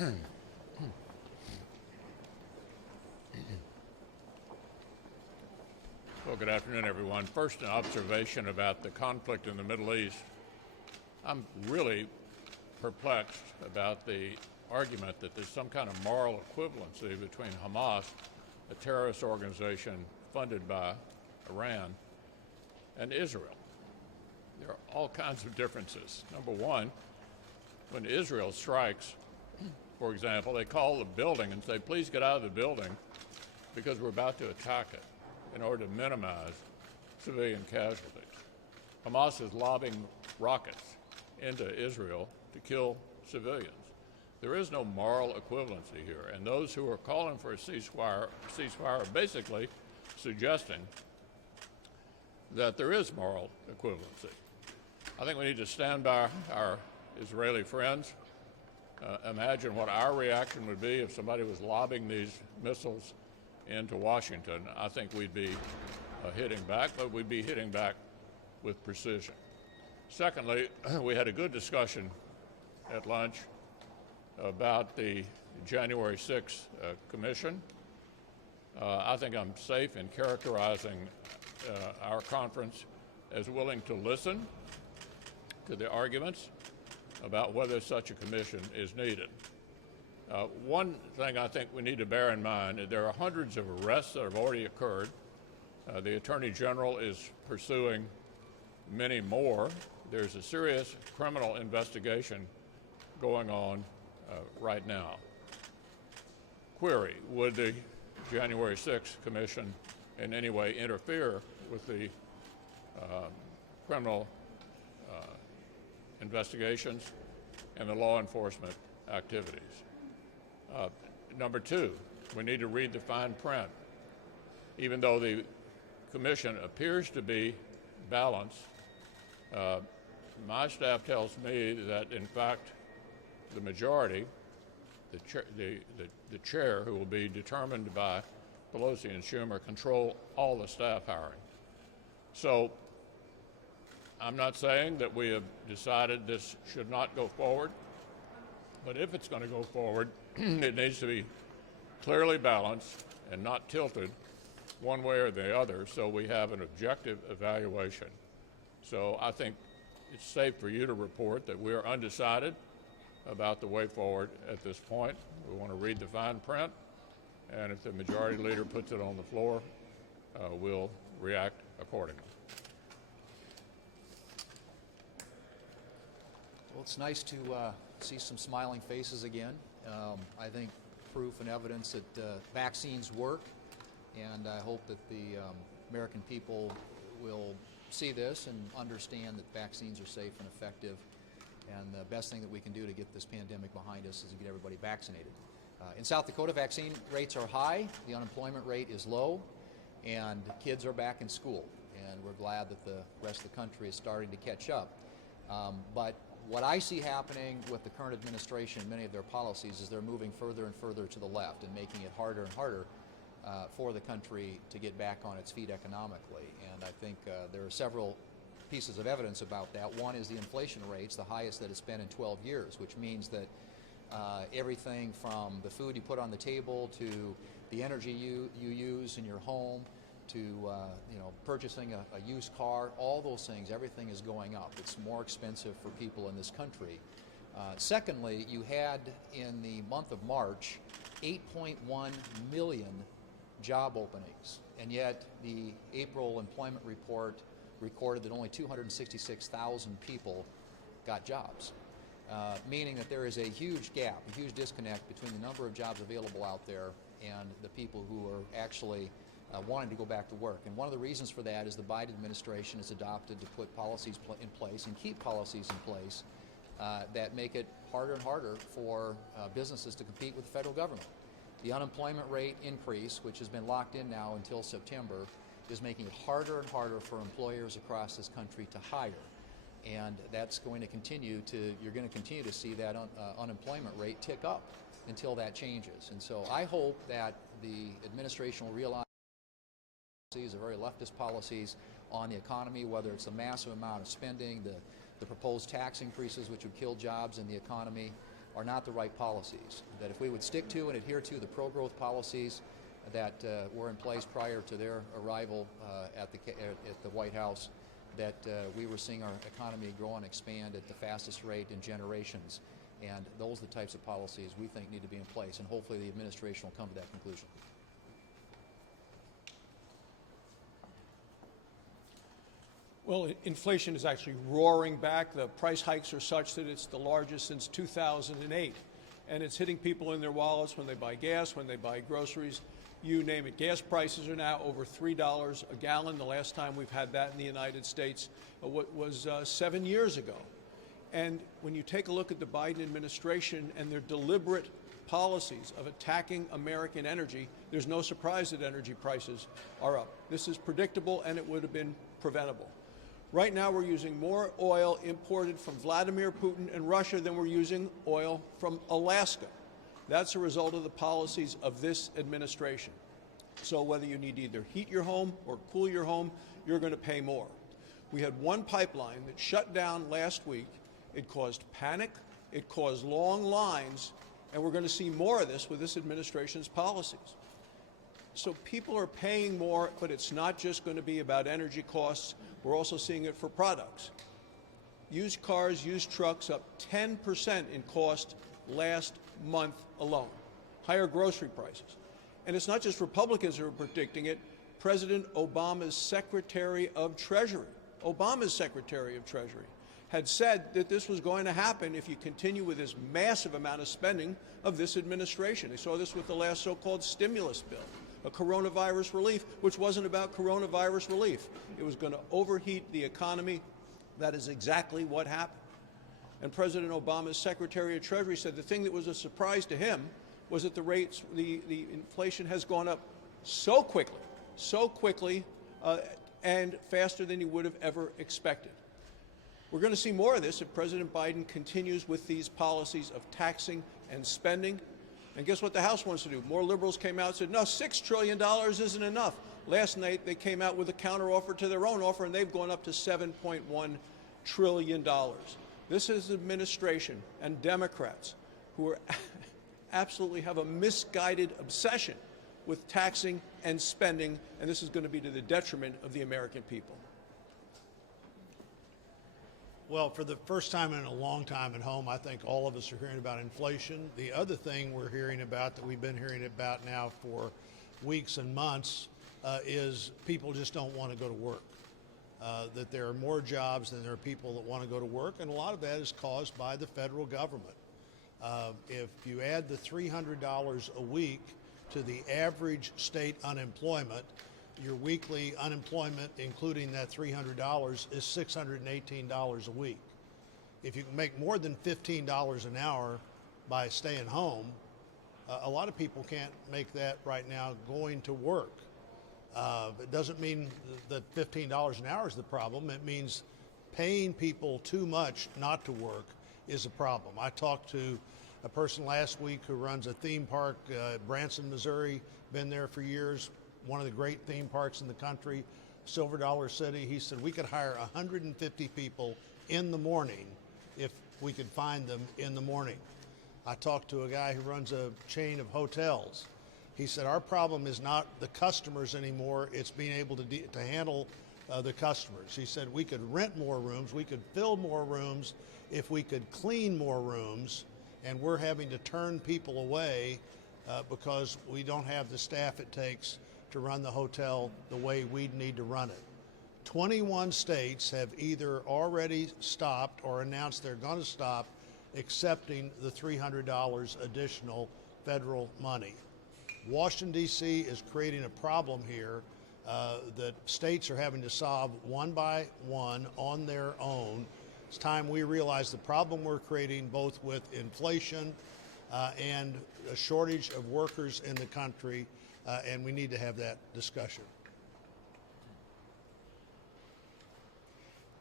Well, good afternoon, everyone. First, an observation about the conflict in the Middle East. I'm really perplexed about the argument that there's some kind of moral equivalency between Hamas, a terrorist organization funded by Iran, and Israel. There are all kinds of differences. Number one, when Israel strikes, for example, they call the building and say, please get out of the building because we're about to attack it, in order to minimize civilian casualties. Hamas is lobbing rockets into Israel to kill civilians. There is no moral equivalency here, and those who are calling for a ceasefire are basically suggesting that there is moral equivalency. I think we need to stand by our Israeli friends. Imagine what our reaction would be if somebody was lobbing these missiles into Washington. I think we'd be hitting back, but we'd be hitting back with precision. Secondly, we had a good discussion at lunch about the January 6th commission. I think I'm safe in characterizing our conference as willing to listen to the arguments about whether such a commission is needed. One thing I think we need to bear in mind, there are hundreds of arrests that have already occurred. The Attorney General is pursuing many more. There's a serious criminal investigation going on right now. Query, would the January 6th Commission in any way interfere with the criminal investigations and the law enforcement activities? Number two, we need to read the fine print. Even though the commission appears to be balanced, my staff tells me that, in fact, the majority, the chair, who will be determined by Pelosi and Schumer, control all the staff hiring. So I'm not saying that we have decided this should not go forward, but if it's going to go forward, it needs to be clearly balanced and not tilted one way or the other, so we have an objective evaluation. So I think it's safe for you to report that we are undecided about the way forward at this point. We want to read the fine print, and if the majority leader puts it on the floor, we'll react accordingly. Well, it's nice to see some smiling faces again. I think proof and evidence that vaccines work, and I hope that the American people will see this and understand that vaccines are safe and effective, and the best thing that we can do to get this pandemic behind us is to get everybody vaccinated. In South Dakota, vaccine rates are high, the unemployment rate is low, and kids are back in school, and we're glad that the rest of the country is starting to catch up. But what I see happening with the current administration and many of their policies is they're moving further and further to the left and making it harder and harder for the country to get back on its feet economically. And I think there are several pieces of evidence about that. One is the inflation rates, the highest that it's been in 12 years, which means that everything from the food you put on the table to the energy you use in your home to purchasing a used car, all those things, everything is going up. It's more expensive for people in this country. Secondly, you had in the month of March 8.1 million job openings, and yet the April employment report recorded that only 266,000 people got jobs, meaning that there is a huge gap, a huge disconnect between the number of jobs available out there and the people who are actually wanting to go back to work. And one of the reasons for that is the Biden administration has adopted to put policies in place and keep policies in place that make it harder and harder for businesses to compete with the federal government. The unemployment rate increase, which has been locked in now until September, is making it harder and harder for employers across this country to hire. And that's going to continue to, you're going to continue to see that unemployment rate tick up until that changes. And so I hope that the administration will realize are very leftist policies on the economy, whether it's the massive amount of spending, the proposed tax increases which would kill jobs in the economy, are not the right policies. That if we would stick to and adhere to the pro-growth policies that were in place prior to their arrival at the White House, that we were seeing our economy grow and expand at the fastest rate in generations. And those are the types of policies we think need to be in place, and hopefully the administration will come to that conclusion. Well, inflation is actually roaring back. The price hikes are such that it's the largest since 2008. And it's hitting people in their wallets when they buy gas, when they buy groceries, you name it. Gas prices are now over $3 a gallon. The last time we've had that in the United States was 7 years ago. And when you take a look at the Biden administration and their deliberate policies of attacking American energy, there's no surprise that energy prices are up. This is predictable, and it would have been preventable. Right now, we're using more oil imported from Vladimir Putin and Russia than we're using oil from Alaska. That's a result of the policies of this administration. So whether you need to either heat your home or cool your home, you're going to pay more. We had one pipeline that shut down last week. It caused panic, it caused long lines, and we're going to see more of this with this administration's policies. So people are paying more, but it's not just going to be about energy costs. We're also seeing it for products. Used cars, used trucks up 10% in cost last month alone. Higher grocery prices. And it's not just Republicans who are predicting it. President Obama's Secretary of Treasury, had said that this was going to happen if you continue with this massive amount of spending of this administration. They saw this with the last so-called stimulus bill, a coronavirus relief, which wasn't about coronavirus relief. It was going to overheat the economy. That is exactly what happened. And President Obama's Secretary of Treasury said the thing that was a surprise to him was that the inflation has gone up so quickly, and faster than he would have ever expected. We're going to see more of this if President Biden continues with these policies of taxing and spending. And guess what the House wants to do? More liberals came out and said, no, $6 trillion isn't enough. Last night, they came out with a counteroffer to their own offer, and they've gone up to $7.1 trillion. This is administration and Democrats who are absolutely have a misguided obsession with taxing and spending, and this is going to be to the detriment of the American people. Well, for the first time in a long time at home, I think all of us are hearing about inflation. The other thing we're hearing about that we've been hearing about now for weeks and months is people just don't want to go to work. That there are more jobs than there are people that want to go to work, and a lot of that is caused by the federal government. If you add the $300 a week to the average state unemployment, your weekly unemployment, including that $300, is $618 a week. If you can make more than $15 an hour by staying home, a lot of people can't make that right now going to work. It doesn't mean that $15 an hour is the problem. It means paying people too much not to work is a problem. I talked to a person last week who runs a theme park, Branson, Missouri, been there for years, one of the great theme parks in the country, Silver Dollar City. He said we could hire 150 people in the morning if we could find them in the morning. I talked to a guy who runs a chain of hotels. He said our problem is not the customers anymore, it's being able to handle the customers. He said we could rent more rooms, we could fill more rooms if we could clean more rooms, and we're having to turn people away because we don't have the staff it takes to run the hotel the way we'd need to run it. 21 states have either already stopped or announced they're going to stop accepting the $300 additional federal money. Washington, D.C. is creating a problem here that states are having to solve one by one on their own. It's time we realize the problem we're creating both with inflation and a shortage of workers in the country, and we need to have that discussion.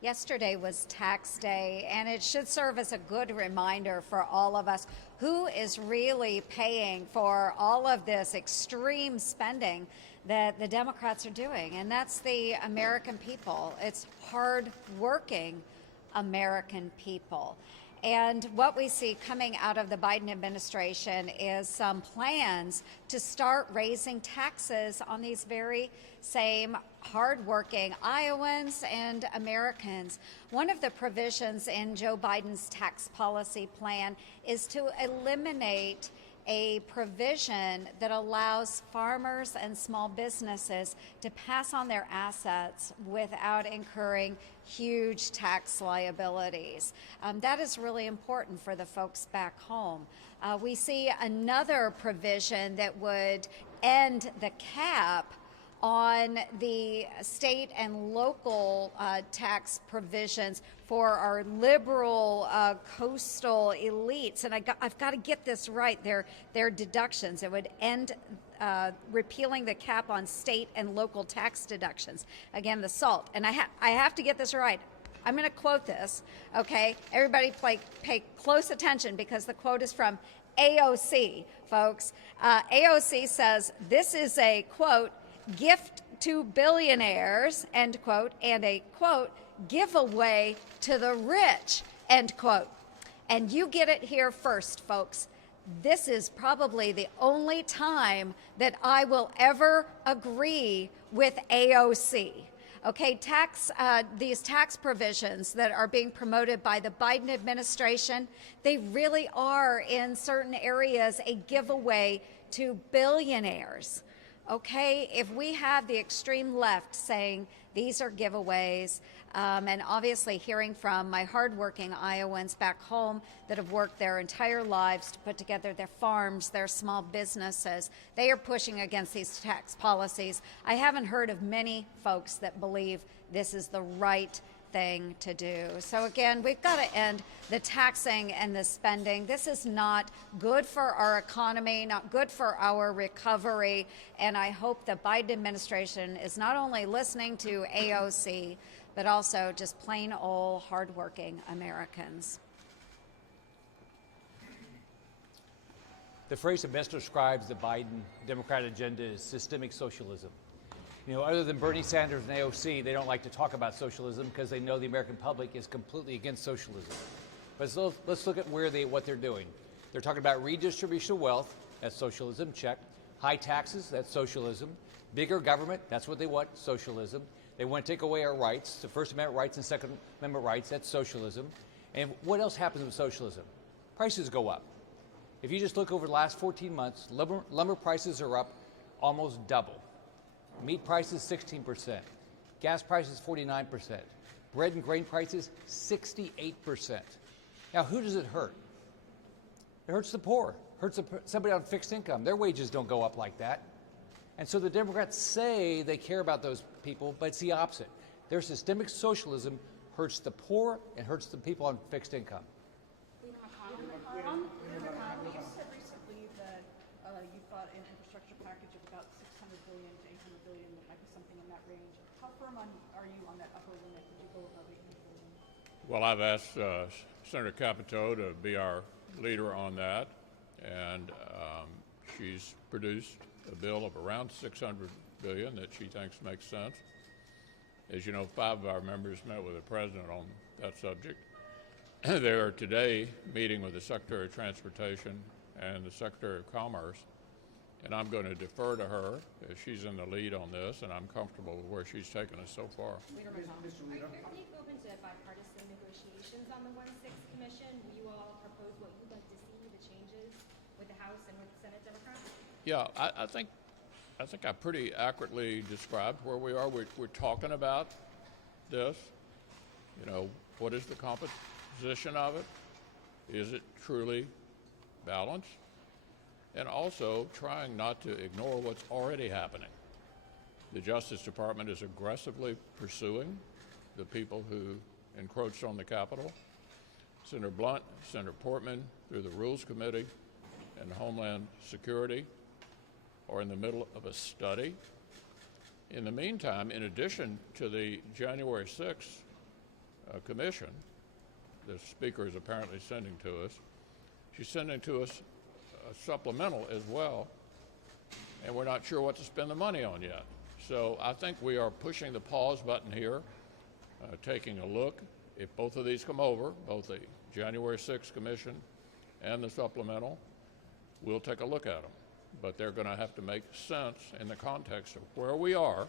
Yesterday was tax day, and it should serve as a good reminder for all of us who is really paying for all of this extreme spending that the Democrats are doing, and that's the American people. It's hard-working American people. And what we see coming out of the Biden administration is some plans to start raising taxes on these very same hardworking Iowans and Americans. One of the provisions in Joe Biden's tax policy plan is to eliminate a provision that allows farmers and small businesses to pass on their assets without incurring huge tax liabilities. That is really important for the folks back home. We see another provision that would end the cap on the state and local tax provisions for our liberal coastal elites. And I've got to get this right. They're deductions. It would end repealing the cap on state and local tax deductions. Again, the SALT. And I have to get this right. I'm going to quote this, okay? Everybody pay close attention because the quote is from AOC, folks. AOC says, this is a, quote, gift to billionaires, end quote, and a, quote, giveaway to the rich, end quote. And you get it here first, folks. This is probably the only time that I will ever agree with AOC. Okay, these tax provisions that are being promoted by the Biden administration, they really are in certain areas a giveaway to billionaires. Okay, if we have the extreme left saying these are giveaways, and obviously hearing from my hardworking Iowans back home that have worked their entire lives to put together their farms, their small businesses, they are pushing against these tax policies. I haven't heard of many folks that believe this is the right thing to do. So again, we've got to end the taxing and the spending. This is not good for our economy, not good for our recovery. And I hope the Biden administration is not only listening to AOC, but also just plain old hardworking Americans. The phrase that best describes the Biden Democrat agenda is systemic socialism. You know, other than Bernie Sanders and AOC, they don't like to talk about socialism because they know the American public is completely against socialism. But let's look at what they're doing. They're talking about redistribution of wealth, that's socialism, check. High taxes, that's socialism. Bigger government, that's what they want, socialism. They want to take away our rights, the First Amendment rights and Second Amendment rights, that's socialism. And what else happens with socialism? Prices go up. If you just look over the last 14 months, lumber prices are up almost double. Meat prices, 16%. Gas prices, 49%. Bread and grain prices, 68%. Now, who does it hurt? It hurts the poor. It hurts somebody on fixed income. Their wages don't go up like that. And so the Democrats say they care about those people, but it's the opposite. Their systemic socialism hurts the poor and hurts the people on fixed income. You said recently that you thought an infrastructure package of about $600 billion to $800 billion, that might be something in that range. How firm are you on that upper limit? Would you go above $800 billion? Well, I've asked Senator Capito to be our leader on that, and she's produced a bill of around $600 billion that she thinks makes sense. As you know, 5 of our members met with the president on that subject. They are today meeting with the Secretary of Transportation and the Secretary of Commerce, and I'm going to defer to her. She's in the lead on this, and I'm comfortable with where she's taken us so far. Are you open to bipartisan negotiations on the 1-6 Commission? Will you all propose what you'd like to see, the changes with the House and with the Senate Democrats? Yeah, I think I pretty accurately described where we are. We're talking about this. You know, what is the composition of it? Is it truly balanced? And also trying not to ignore what's already happening. The Justice Department is aggressively pursuing the people who encroached on the Capitol. Senator Blunt, Senator Portman, through the Rules Committee and Homeland Security, are in the middle of a study. In the meantime, in addition to the January 6th commission, the Speaker is apparently sending to us, she's sending to us a supplemental as well, and we're not sure what to spend the money on yet. So I think we are pushing the pause button here, taking a look. If both of these come over, both the January 6th Commission and the supplemental, we'll take a look at them. But they're going to have to make sense in the context of where we are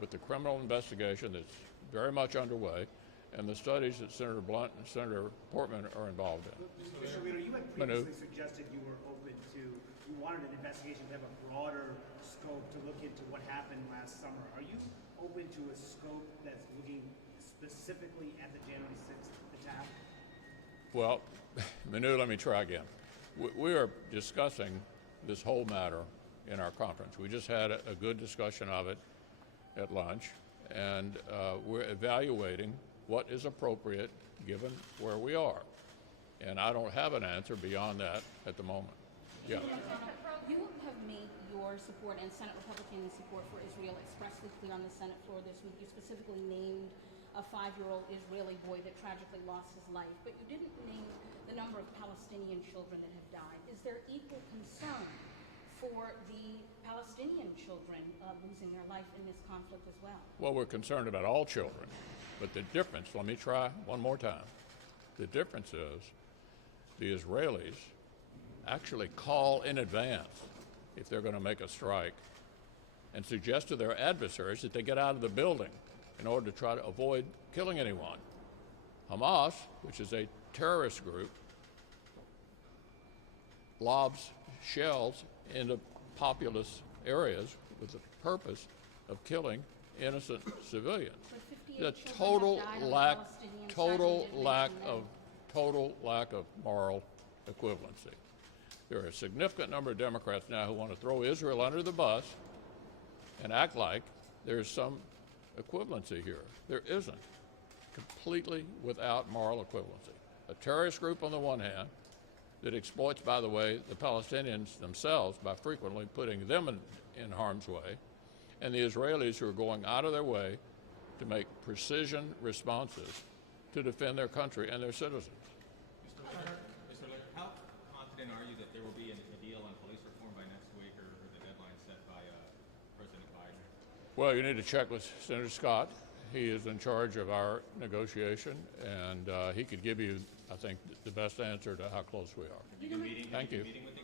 with the criminal investigation that's very much underway and the studies that Senator Blunt and Senator Portman are involved in. Mr. Leader, you had previously suggested you were open to, you wanted an investigation to have a broader scope to look into what happened last summer. Are you open to a scope that's looking specifically at the January 6th attack? Well, Manu, let me try again. We are discussing this whole matter in our conference. We just had a good discussion of it at lunch, and we're evaluating what is appropriate given where we are. And I don't have an answer beyond that at the moment. Yeah. You have made your support and Senate Republican support for Israel expressly clear on the Senate floor this week. You specifically named a 5-year-old Israeli boy that tragically lost his life, but you didn't name the number of Palestinian children that have died. Is there equal concern for the Palestinian children losing their life in this conflict as well? Well, we're concerned about all children, but the difference, let me try one more time. The difference is the Israelis actually call in advance if they're going to make a strike and suggest to their adversaries that they get out of the building in order to try to avoid killing anyone. Hamas, which is a terrorist group, lobs shells into populous areas with the purpose of killing innocent civilians. The total lack of moral equivalency. There are a significant number of Democrats now who want to throw Israel under the bus and act like there's some equivalency here. There isn't. Completely without moral equivalency. A terrorist group on the one hand that exploits, by the way, the Palestinians themselves by frequently putting them in harm's way, and the Israelis who are going out of their way to make precision responses to defend their country and their citizens. Mr. Leader, how confident are you that there will be a deal on police reform by next week, or the deadline set by President Biden? Well, you need to check with Senator Scott. He is in charge of our negotiation, and he could give you, I think, the best answer to how close we are. Have you been meeting, Thank you. Meeting with the